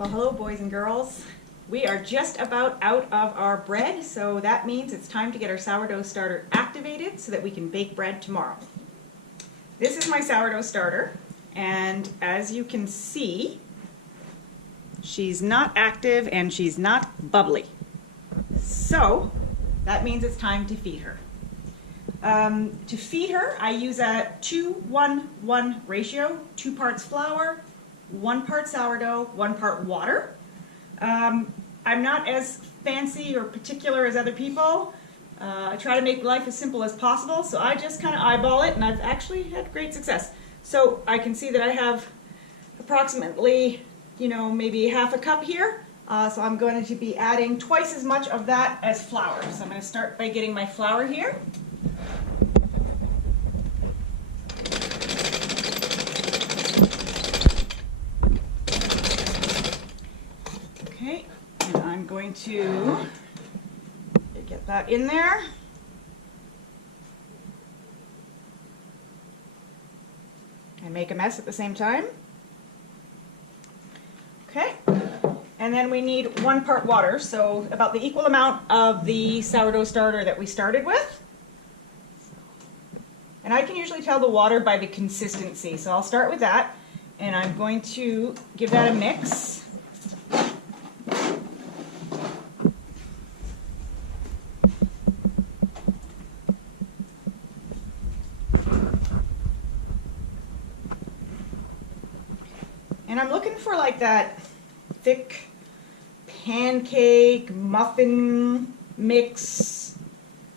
Well, hello boys and girls. We are just about out of our bread, so that means it's time to get our sourdough starter activated so that we can bake bread tomorrow. This is my sourdough starter, and as you can see, she's not active and she's not bubbly. So that means it's time to feed her. To feed her, I use a 2-1-1 ratio, 2 parts flour, 1 part sourdough, 1 part water. I'm not as fancy or particular as other people. I try to make life as simple as possible, so I just kind of eyeball it, and I've actually had great success. So I can see that I have approximately, maybe half a cup here. So I'm going to be adding twice as much of that as flour. So I'm going to start by getting my flour here. Okay, and I'm going to get that in there. And make a mess at the same time. Okay, and then we need 1 part water, so about the equal amount of the sourdough starter that we started with. And I can usually tell the water by the consistency, so I'll start with that, and I'm going to give that a mix. And I'm looking for like that thick pancake, muffin mix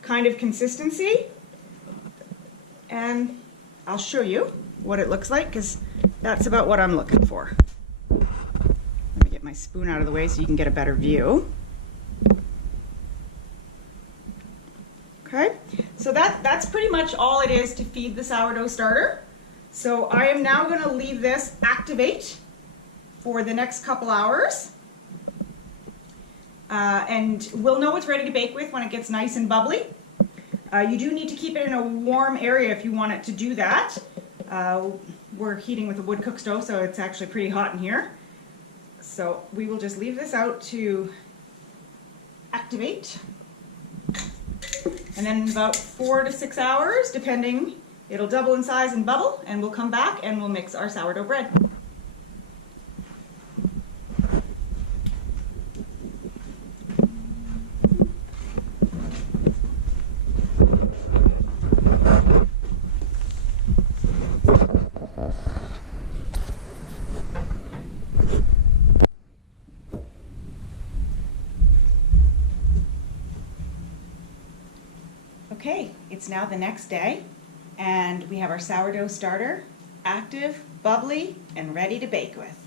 kind of consistency. And I'll show you what it looks like, because that's about what I'm looking for. Let me get my spoon out of the way so you can get a better view. Okay, so that's pretty much all it is to feed the sourdough starter. So I am now going to leave this activate for the next couple hours. And we'll know it's ready to bake with when it gets nice and bubbly. You do need to keep it in a warm area if you want it to do that. We're heating with a wood cook stove, so it's actually pretty hot in here. So we will just leave this out to activate. And then in about 4 to 6 hours, depending, it'll double in size and bubble, and we'll come back and we'll mix our sourdough bread. Okay, it's now the next day, and we have our sourdough starter active, bubbly, and ready to bake with.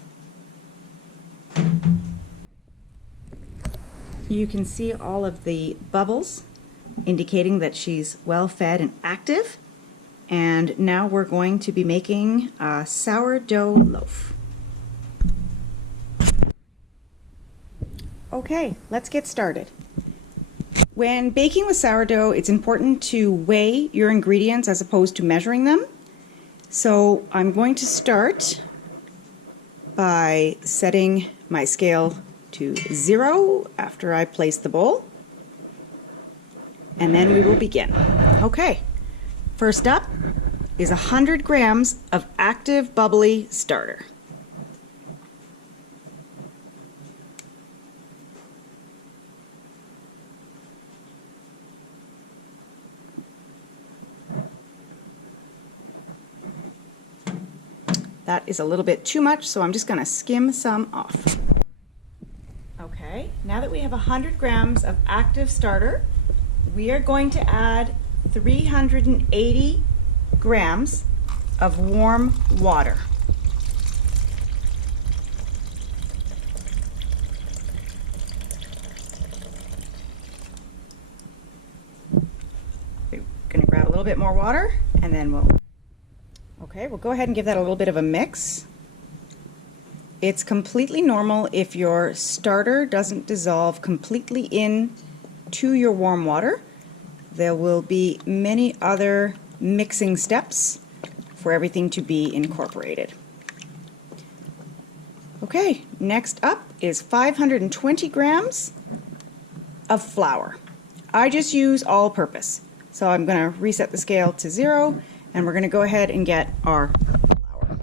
You can see all of the bubbles indicating that she's well fed and active, and now we're going to be making a sourdough loaf. Okay, let's get started. When baking with sourdough, it's important to weigh your ingredients as opposed to measuring them. So I'm going to start by setting my scale to 0 after I place the bowl. And then we will begin. Okay, first up is 100 grams of active bubbly starter. That is a little bit too much, so I'm just going to skim some off. Okay, now that we have 100 grams of active starter, we are going to add 380 grams of warm water. We're going to grab a little bit more water, and then we'll go ahead and give that a little bit of a mix. It's completely normal if your starter doesn't dissolve completely into your warm water. There will be many other mixing steps for everything to be incorporated. Okay, next up is 520 grams of flour. I just use all-purpose. So I'm going to reset the scale to 0, and we're going to go ahead and get our flour.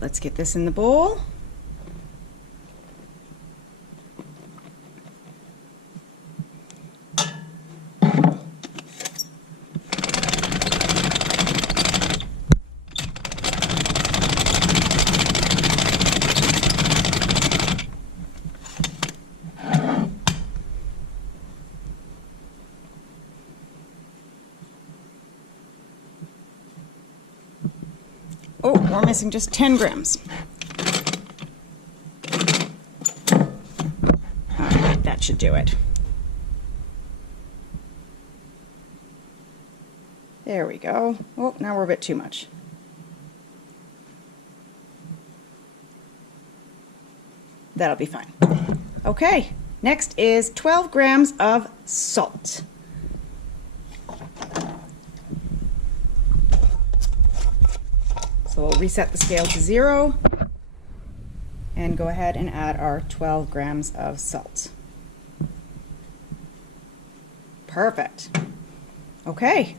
Let's get this in the bowl. Oh, we're missing just 10 grams. All right, that should do it. There we go. Oh, now we're a bit too much. That'll be fine. Okay, next is 12 grams of salt. So we'll reset the scale to 0 and go ahead and add our 12 grams of salt. Perfect. Okay.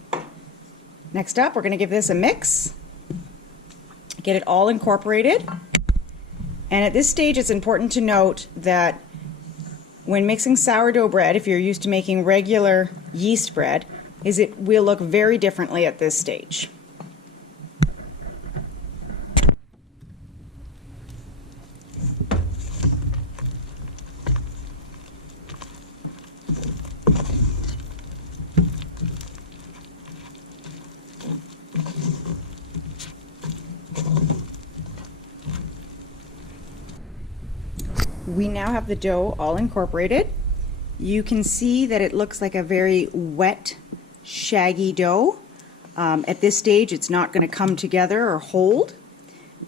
Next up, we're going to give this a mix. Get it all incorporated. And at this stage, it's important to note that when mixing sourdough bread, if you're used to making regular yeast bread, it will look very differently at this stage. We now have the dough all incorporated. You can see that it looks like a very wet, shaggy dough. At this stage, it's not going to come together or hold,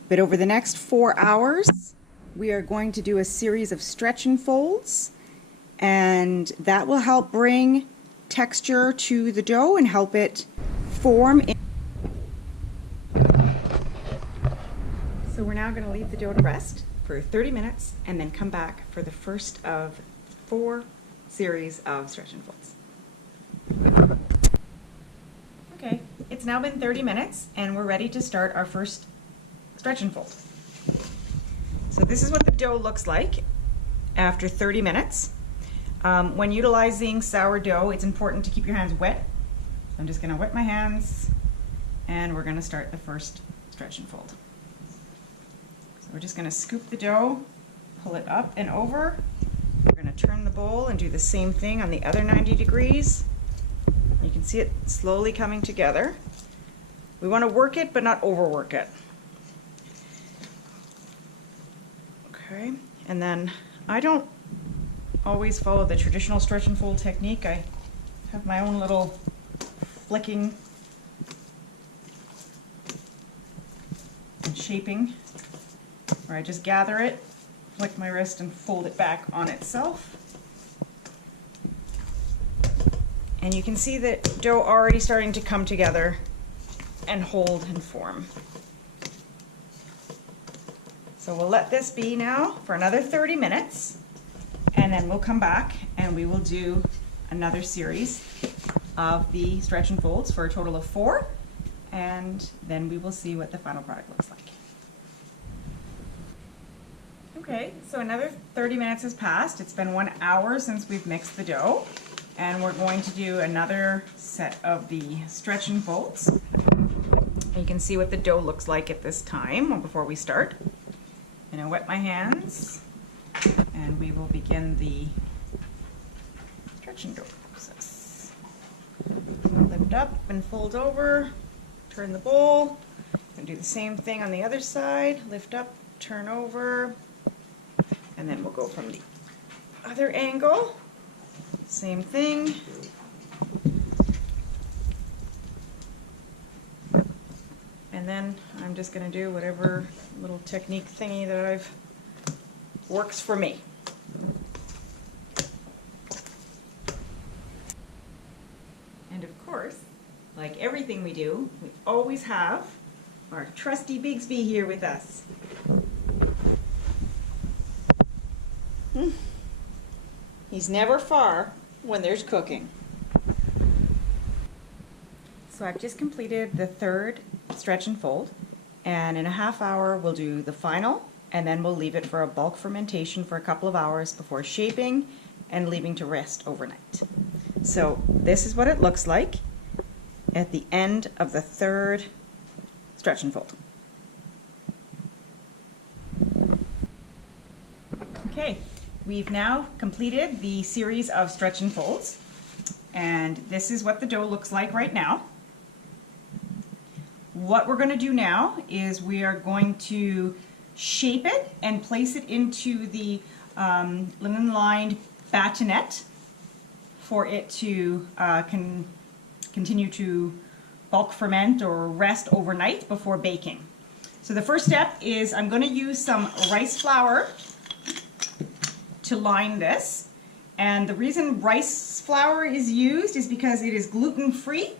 but over the next 4 hours, we are going to do a series of stretch and folds, and that will help bring texture to the dough and help it form. So we're now going to leave the dough to rest for 30 minutes and then come back for the first of 4 series of stretch and folds. Okay, it's now been 30 minutes and we're ready to start our first stretch and fold. So this is what the dough looks like after 30 minutes. When utilizing sourdough, it's important to keep your hands wet. So I'm just going to wet my hands and we're going to start the first stretch and fold. So we're just going to scoop the dough, pull it up and over. We're going to turn the bowl and do the same thing on the other 90 degrees. You can see it slowly coming together. We want to work it but not overwork it. Okay, and then I don't always follow the traditional stretch and fold technique. I have my own little flicking and shaping, where I just gather it, flick my wrist, and fold it back on itself. And you can see the dough already starting to come together and hold and form. So we'll let this be now for another 30 minutes, and then we'll come back and we will do another series of the stretch and folds for a total of 4, and then we will see what the final product looks like. Okay, so another 30 minutes has passed. It's been 1 hour since we've mixed the dough, and we're going to do another set of the stretch and folds. You can see what the dough looks like at this time before we start. I'm going to wet my hands, and we will begin the stretch and dough process. Lift up and fold over, turn the bowl, and do the same thing on the other side. Lift up, turn over, and then we'll go from the other angle. Same thing. And then I'm just going to do whatever little technique thingy that I've works for me. And of course, like everything we do, we always have our trusty Bigsby here with us. He's never far when there's cooking. So I've just completed the third stretch and fold, and in a half hour we'll do the final, and then we'll leave it for a bulk fermentation for a couple of hours before shaping and leaving to rest overnight. So this is what it looks like at the end of the third stretch and fold. Okay, we've now completed the series of stretch and folds, and this is what the dough looks like right now. What we're going to do now is we are going to shape it and place it into the linen-lined bassinet for it to continue to bulk ferment or rest overnight before baking. So the first step is I'm going to use some rice flour to line this, and the reason rice flour is used is because it is gluten-free,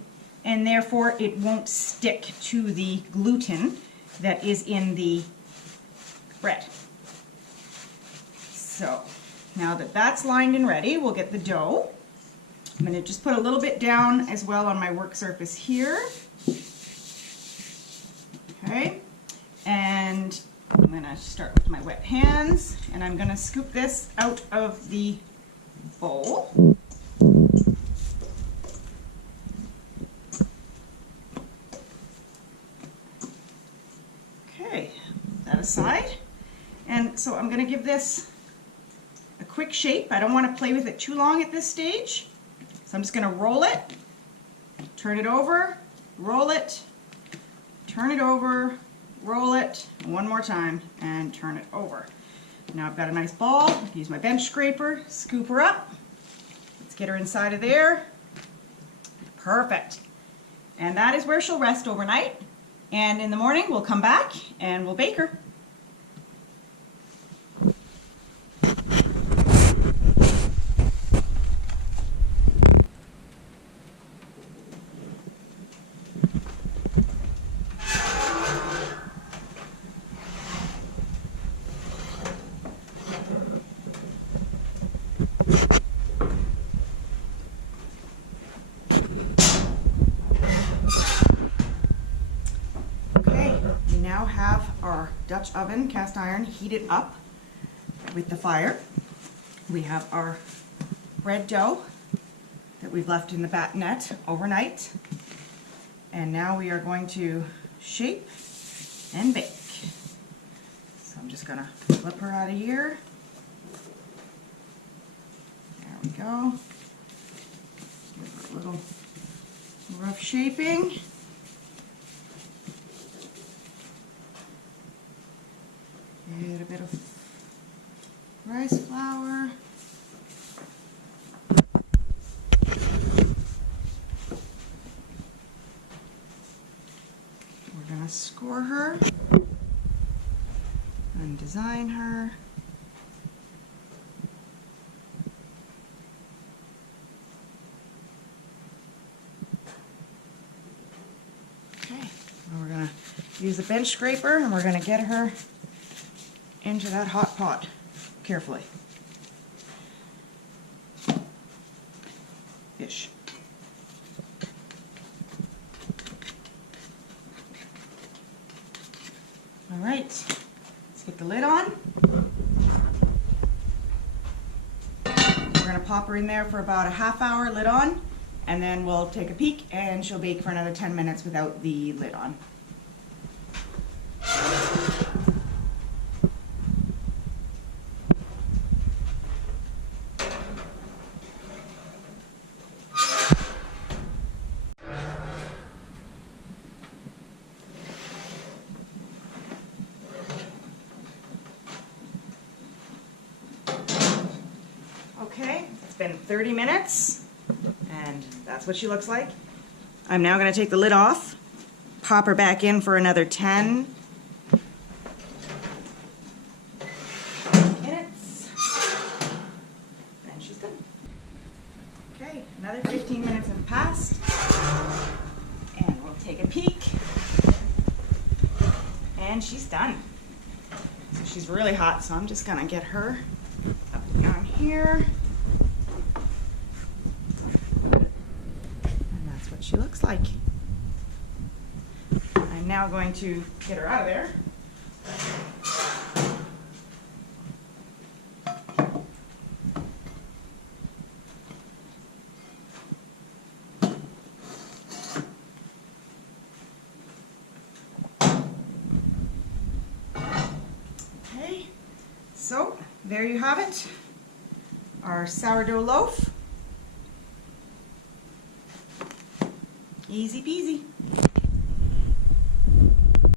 and therefore it won't stick to the gluten that is in the bread. So now that that's lined and ready, we'll get the dough. I'm going to just put a little bit down as well on my work surface here. Okay, and I'm going to start with my wet hands, and I'm going to scoop this out of the bowl. Okay, that aside. And so I'm going to give this a quick shape. I don't want to play with it too long at this stage. So I'm just going to roll it, turn it over, roll it, turn it over, roll it, one more time, and turn it over. Now I've got a nice ball. Use my bench scraper, scoop her up. Let's get her inside of there. Perfect. And that is where she'll rest overnight. And in the morning we'll come back and we'll bake her. Now have our Dutch oven, cast iron, heated up with the fire. We have our bread dough that we've left in the bassinet overnight. And now we are going to shape and bake. So I'm just going to flip her out of here. There we go. Give her a little rough shaping. Get a bit of rice flour. We're going to score her and design her. Okay, now we're going to use a bench scraper and we're going to get her into that hot pot carefully. Ish. All right, let's get the lid on. We're going to pop her in there for about a half hour, lid on, and then we'll take a peek and she'll bake for another 10 minutes without the lid on. Okay, it's been 30 minutes, and that's what she looks like. I'm now going to take the lid off, pop her back in for another 10 minutes. 15 minutes have passed, and we'll take a peek. And she's done. So she's really hot, so I'm just gonna get her up down here. And that's what she looks like. I'm now going to get her out of there. So, there you have it, our sourdough loaf. Easy peasy.